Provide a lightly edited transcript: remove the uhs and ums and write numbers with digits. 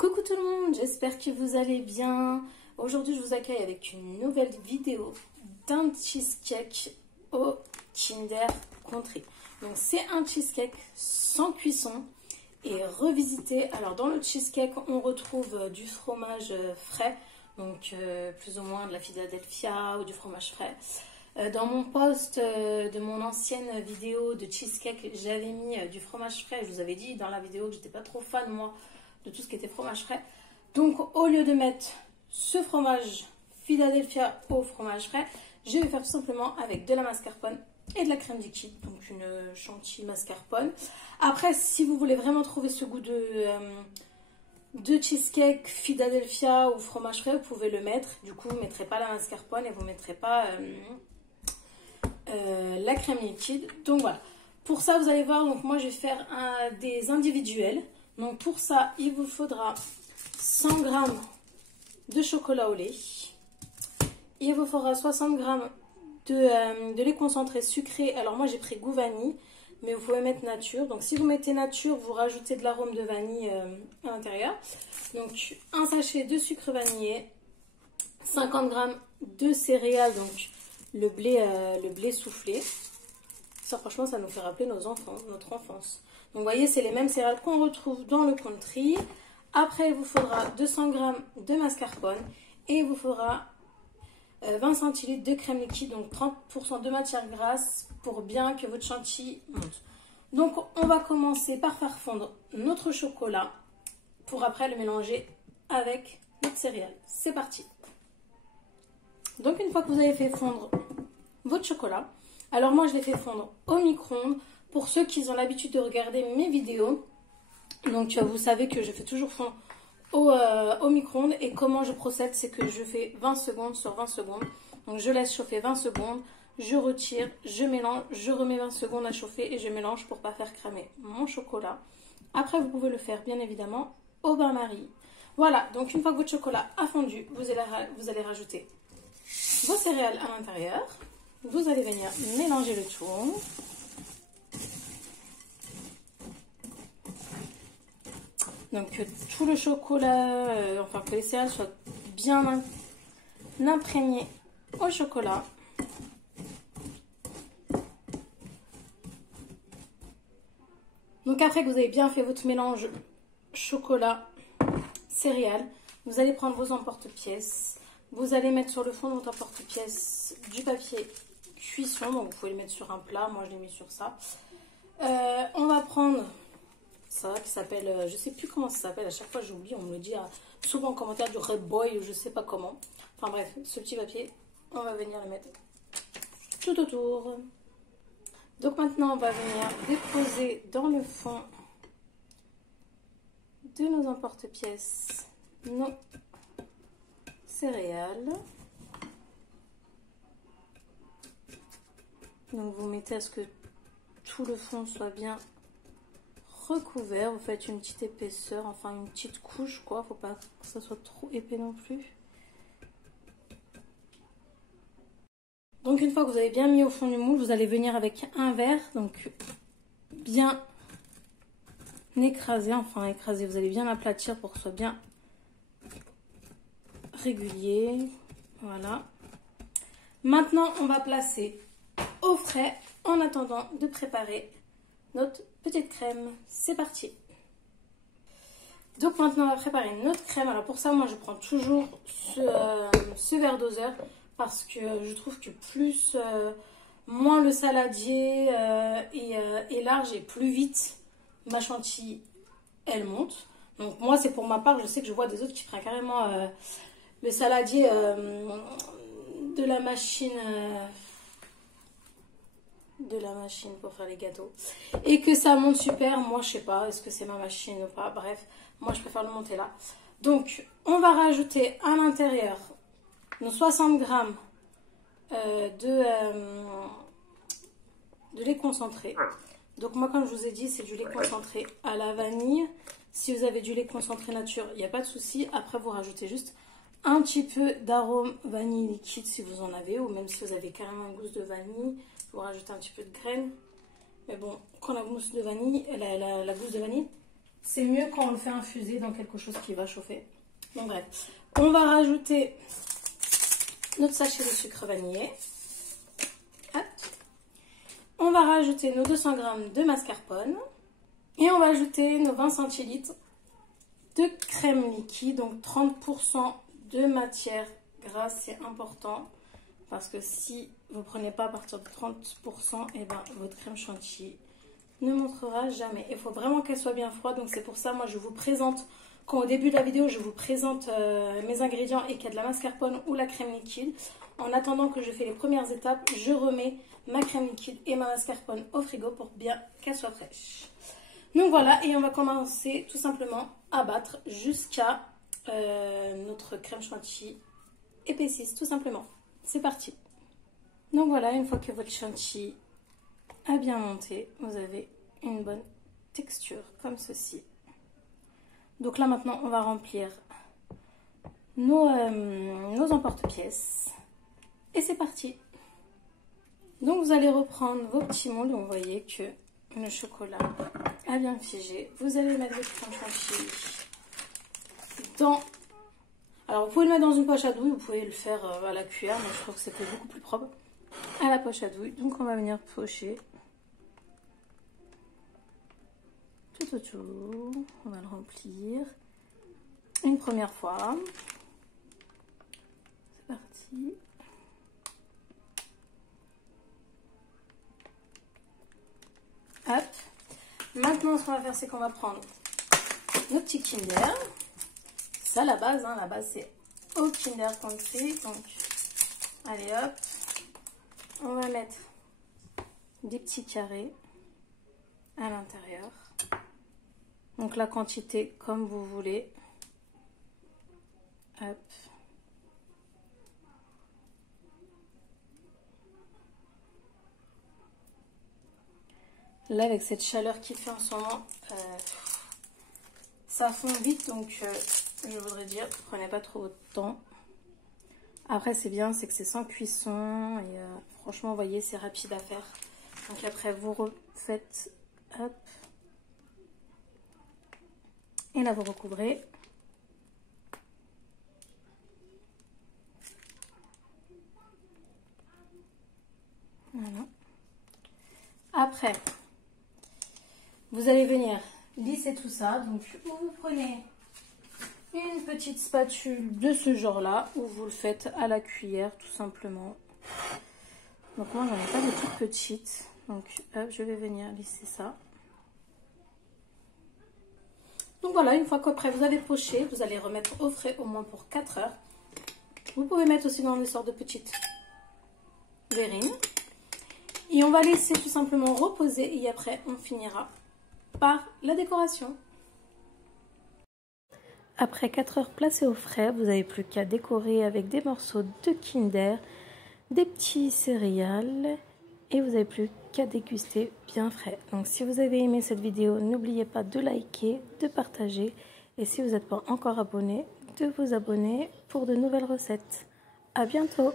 Coucou tout le monde, j'espère que vous allez bien. Aujourd'hui, je vous accueille avec une nouvelle vidéo d'un cheesecake au Kinder Country. Donc, c'est un cheesecake sans cuisson et revisité. Alors, dans le cheesecake, on retrouve du fromage frais, donc plus ou moins de la Philadelphia ou du fromage frais. Dans mon post de mon ancienne vidéo de cheesecake, j'avais mis du fromage frais. Je vous avais dit dans la vidéo que j'étais pas trop fan, moi, de tout ce qui était fromage frais. Donc, au lieu de mettre ce fromage Philadelphia au fromage frais, je vais faire tout simplement avec de la mascarpone et de la crème liquide, donc une chantilly mascarpone. Après, si vous voulez vraiment trouver ce goût de cheesecake Philadelphia ou fromage frais, vous pouvez le mettre. Du coup, vous ne mettrez pas la mascarpone et vous ne mettrez pas la crème liquide. Donc voilà. Pour ça, vous allez voir, donc moi je vais faire des individuels. Donc pour ça, il vous faudra 100 g de chocolat au lait. Il vous faudra 60 g de lait concentré sucré. Alors moi j'ai pris goût vanille, mais vous pouvez mettre nature. Donc si vous mettez nature, vous rajoutez de l'arôme de vanille à l'intérieur. Donc un sachet de sucre vanillé, 50 g de céréales, donc le blé soufflé. Ça franchement ça nous fait rappeler notre enfance. Donc, vous voyez, c'est les mêmes céréales qu'on retrouve dans le country. Après, il vous faudra 200 g de mascarpone et il vous faudra 20 centilitres de crème liquide, donc 30% de matière grasse pour bien que votre chantilly monte. Donc, on va commencer par faire fondre notre chocolat pour après le mélanger avec notre céréale. C'est parti. Donc, une fois que vous avez fait fondre votre chocolat, alors moi, je l'ai fait fondre au micro-ondes. Pour ceux qui ont l'habitude de regarder mes vidéos, donc vous savez que je fais toujours fondre au micro-ondes. Et comment je procède, c'est que je fais 20 secondes sur 20 secondes. Donc je laisse chauffer 20 secondes, je retire, je mélange, je remets 20 secondes à chauffer et je mélange pour ne pas faire cramer mon chocolat. Après, vous pouvez le faire bien évidemment au bain-marie. Voilà, donc une fois que votre chocolat a fondu, vous allez rajouter vos céréales à l'intérieur. Vous allez venir mélanger le tout. Donc que tout le chocolat, enfin que les céréales soient bien imprégnées au chocolat. Donc après que vous avez bien fait votre mélange chocolat céréales, vous allez prendre vos emporte-pièces. Vous allez mettre sur le fond de votre emporte-pièce du papier cuisson. Donc vous pouvez le mettre sur un plat, moi je l'ai mis sur ça. On va prendre ça qui s'appelle, je sais plus comment ça s'appelle, à chaque fois j'oublie, on me le dit souvent en commentaire, du Red Boy ou je sais pas comment. Enfin bref, ce petit papier, on va venir le mettre tout autour. Donc maintenant on va venir déposer dans le fond de nos emporte-pièces nos céréales. Donc vous mettez à ce que tout le fond soit bien recouvert, vous faites une petite épaisseur, enfin une petite couche quoi, faut pas que ça soit trop épais non plus. Donc une fois que vous avez bien mis au fond du moule, vous allez venir avec un verre, donc bien écraser, vous allez bien aplatir pour que ce soit bien régulier. Voilà. Maintenant on va placer au frais en attendant de préparer notre petite crème. C'est parti. Donc maintenant on va préparer notre crème. Alors pour ça moi je prends toujours ce verre doseur parce que je trouve que moins le saladier est large et plus vite ma chantilly elle monte. Donc moi c'est pour ma part, je sais que je vois des autres qui prennent carrément le saladier de la machine pour faire les gâteaux et que ça monte super. Moi je sais pas, est-ce que c'est ma machine ou pas, bref, moi je préfère le monter là. Donc on va rajouter à l'intérieur nos 60 g de lait concentré. Donc moi comme je vous ai dit, c'est du lait concentré à la vanille. Si vous avez du lait concentré nature, il n'y a pas de souci. Après vous rajoutez juste un petit peu d'arôme vanille liquide si vous en avez, ou même si vous avez carrément une gousse de vanille, vous rajoutez un petit peu de graines. Mais bon, quand la gousse de vanille, la gousse de vanille, C'est mieux quand on le fait infuser dans quelque chose qui va chauffer. Donc bref, on va rajouter notre sachet de sucre vanillé. Hop. On va rajouter nos 200 g de mascarpone. Et on va ajouter nos 20 centilitres de crème liquide. Donc 30% de matière grasse, c'est important. Parce que si vous ne prenez pas à partir de 30%, et ben, votre crème chantilly ne montrera jamais. Il faut vraiment qu'elle soit bien froide. Donc c'est pour ça, moi je vous présente, quand au début de la vidéo, je vous présente mes ingrédients et qu'il y a de la mascarpone ou la crème liquide. En attendant que je fais les premières étapes, je remets ma crème liquide et ma mascarpone au frigo pour bien qu'elle soit fraîche. Donc voilà, et on va commencer tout simplement à battre jusqu'à notre crème chantilly épaississe, tout simplement. C'est parti. Donc voilà, une fois que votre chantilly a bien monté, vous avez une bonne texture comme ceci. Donc là maintenant, on va remplir nos emporte-pièces. Et c'est parti. Donc vous allez reprendre vos petits moules. Vous voyez que le chocolat a bien figé. Vous allez mettre votre crème chantilly dans... Alors vous pouvez le mettre dans une poche à douille, vous pouvez le faire à la cuillère, mais je trouve que c'est beaucoup plus propre à la poche à douille. Donc on va venir pocher tout autour. On va le remplir une première fois. C'est parti. Hop. Maintenant, ce qu'on va faire, c'est qu'on va prendre nos petits Kinder. C'est ça la base, hein. La base, c'est au Kinder Country. Donc, allez hop. On va mettre des petits carrés à l'intérieur. Donc, la quantité comme vous voulez. Hop. Là, avec cette chaleur qu'il fait en ce moment, ça fond vite. Donc, je voudrais dire, prenez pas trop de temps. Après, c'est bien, c'est que c'est sans cuisson. Et franchement, vous voyez, c'est rapide à faire. Donc, après, vous refaites. Hop. Et là, vous recouvrez. Voilà. Après, vous allez venir lisser tout ça. Donc, vous prenez une petite spatule de ce genre-là, ou vous le faites à la cuillère, tout simplement. Donc, moi, j'en ai pas de toute petite. Donc, hop, je vais venir lisser ça. Donc, voilà, une fois qu'après vous avez poché, vous allez remettre au frais au moins pour 4 heures. Vous pouvez mettre aussi dans des sortes de petites verrines. Et on va laisser tout simplement reposer et après on finira par la décoration. Après 4 heures placées au frais, vous n'avez plus qu'à décorer avec des morceaux de Kinder, des petits céréales et vous n'avez plus qu'à déguster bien frais. Donc si vous avez aimé cette vidéo, n'oubliez pas de liker, de partager et si vous n'êtes pas encore abonné, de vous abonner pour de nouvelles recettes. À bientôt!